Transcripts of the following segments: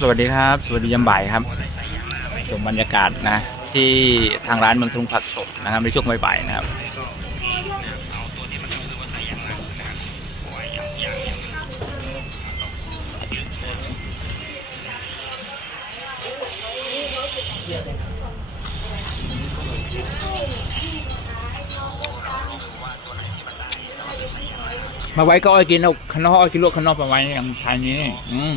สวัสดีครับ สวัสดียามบ่ายครับชมบรรยากาศนะ ที่ทางร้านเมืองทุงผักสดนะครับในช่วงบ่ายๆนะครับมาไว้ก็เอากินเอาขนอกเอากินลวกขนอกมาไว้อย่างทานนี้ อืม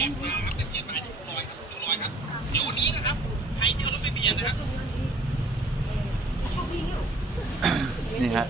ยกมาครับจะเปลี่ยนมาที่ตลอยครับลอยครับเดี๋ยววันนี้นะครับ ใครที่เอารถไปเปลี่ยนนะครับนี่ฮะ